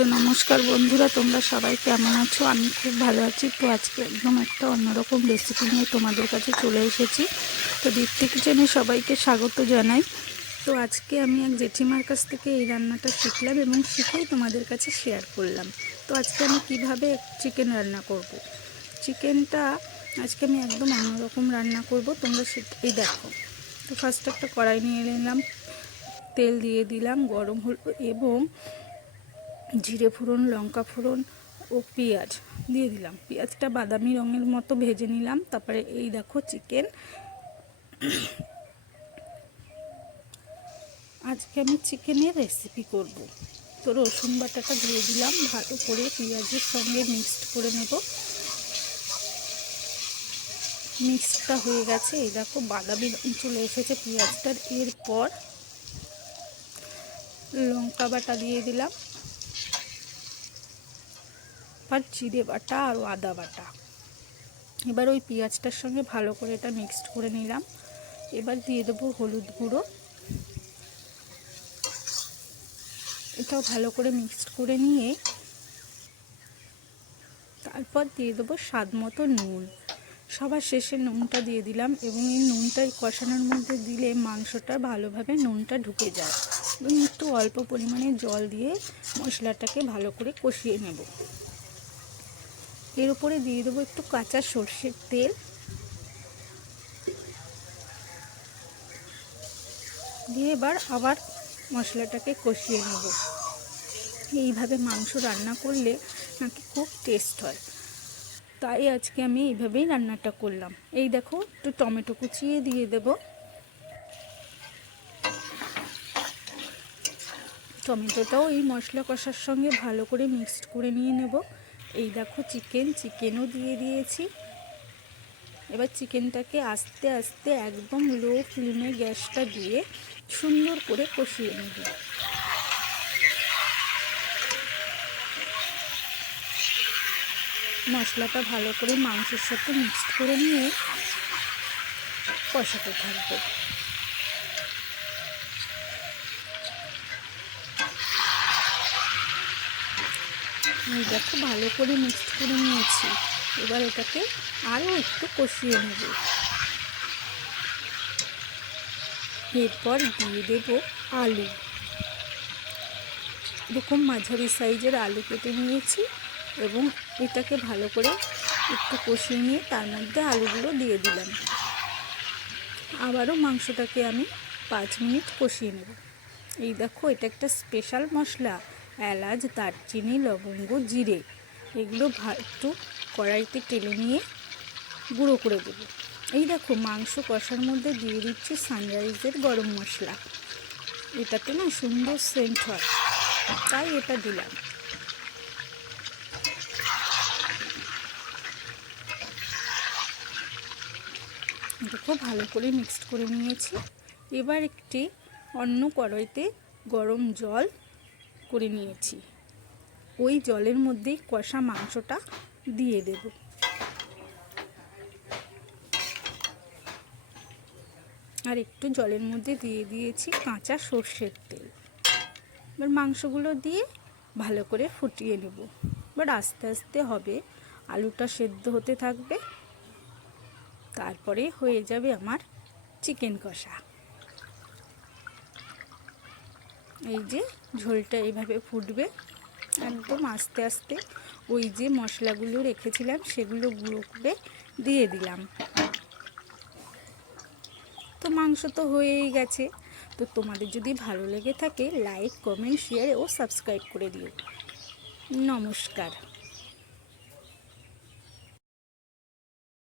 তো নমস্কার বন্ধুরা, তোমরা সবাই কেমন আছো? আমি খুব ভালো আছি। তো আজকে একদম একটা অন্যরকম রেসিপি নিয়ে তোমাদের কাছে চলে এসেছি। তো দীপ্তি কিচেনে সবাইকে স্বাগত জানাই। তো আজকে আমি এক জেঠিমার কাছ থেকে এই রান্নাটা শিখলাম এবং শিখেই তোমাদের কাছে শেয়ার করলাম। তো আজকে আমি কিভাবে চিকেন রান্না করব। চিকেনটা আজকে আমি একদম অন্যরকম রান্না করব, তোমরা সেটাই দেখো। তো ফার্স্ট একটা কড়াই নিয়ে নিলাম, তেল দিয়ে দিলাম, গরম হলো এবং জিরে ফোড়ন, লঙ্কা ফোড়ন ও পেঁয়াজ দিয়ে দিলাম। পেঁয়াজটা বাদামি রঙের মতো ভেজে নিলাম। তারপরে এই দেখো চিকেন। আজকে আমি চিকেনের রেসিপি করব। তো রসুন বাটাটা দিয়ে দিলাম, ভালো করে পেঁয়াজের সঙ্গে মিক্সড করে নেব। মিক্সডটা হয়ে গেছে, এই দেখো বাদামি রঙ চলে এসেছে পেঁয়াজটার। এরপর লঙ্কা বাটা দিয়ে দিলাম, আর জিরে বাটা আর আদা বাটা। এবার ওই পেঁয়াজটার সঙ্গে ভালো করে এটা মিক্সড করে নিলাম। এবার দিয়ে দেবো হলুদ গুঁড়ো, এটাও ভালো করে মিক্সড করে নিয়ে তারপর দিয়ে দেবো স্বাদ মতো নুন। সবার শেষে নুনটা দিয়ে দিলাম এবং এই নুনটা কষানোর মধ্যে দিলে মাংসটা ভালোভাবে নুনটা ঢুকে যায়। এবং একটু অল্প পরিমাণে জল দিয়ে মশলাটাকে ভালো করে কষিয়ে নেব। এর উপরে দিয়ে দেবো একটু কাঁচা সর্ষের তেল, দিয়ে এবার আবার মশলাটাকে কষিয়ে নেব। এইভাবে মাংস রান্না করলে নাকি খুব টেস্ট হয়, তাই আজকে আমি এইভাবেই রান্নাটা করলাম। এই দেখো একটু টমেটো কুচিয়ে দিয়ে দেব। টমেটোটাও এই মশলা কষার সঙ্গে ভালো করে মিক্সড করে নিয়ে নেব। এই দেখো চিকেনও দিয়ে দিয়েছি। এবার চিকেনটাকে আস্তে আস্তে একদম লো ফ্লেমে গ্যাসটা দিয়ে সুন্দর করে কষিয়ে নেব। মশলাটা ভালো করে মাংসের সাথে মিক্সড করে নিয়ে কষাতে থাকবো। এই দেখো ভালো করে মিক্সড করে নিয়েছি। এবার এটাকে আরও একটু কষিয়ে নেব। এরপর দিয়ে দেব আলু। এরকম মাঝারি সাইজের আলু কেটে নিয়েছি এবং এটাকে ভালো করে একটু কষিয়ে নিয়ে তার মধ্যে আলুগুলো দিয়ে দিলাম। আবারও মাংসটাকে আমি 5 মিনিট কষিয়ে নেব। এই দেখো এটা একটা স্পেশাল মশলা, এলাচ, দারচিনি, লবঙ্গ, জিরে, এগুলো একটু কড়াইতে টেলে নিয়ে গুঁড়ো করে দেবো। এই দেখো মাংস কষার মধ্যে দিয়ে দিচ্ছি সানরাইজের গরম মশলা। এটাতে না সুন্দর সেন্ট হয়, তাই এটা দিলাম। দেখো ভালো করে মিক্সড করে নিয়েছি। এবার একটি অন্য কড়াইতে গরম জল করে নিয়েছি, ওই জলের মধ্যেই কষা মাংসটা দিয়ে দেব। আর একটু জলের মধ্যে দিয়ে দিয়েছি কাঁচা সর্ষের তেল। এবার মাংসগুলো দিয়ে ভালো করে ফুটিয়ে নেব। এবার আস্তে আস্তে হবে, আলুটা সেদ্ধ হতে থাকবে, তারপরে হয়ে যাবে আমার চিকেন কষা। এই যে ঝোলটা এইভাবে ফুটবে, একদম আস্তে আস্তে ওই যে মশলাগুলো রেখেছিলাম সেগুলো গুঁড়ো করে দিয়ে দিলাম। তো মাংস তো হয়েই গেছে। তো তোমাদের যদি ভালো লেগে থাকে লাইক, কমেন্ট, শেয়ার ও সাবস্ক্রাইব করে দিও। নমস্কার।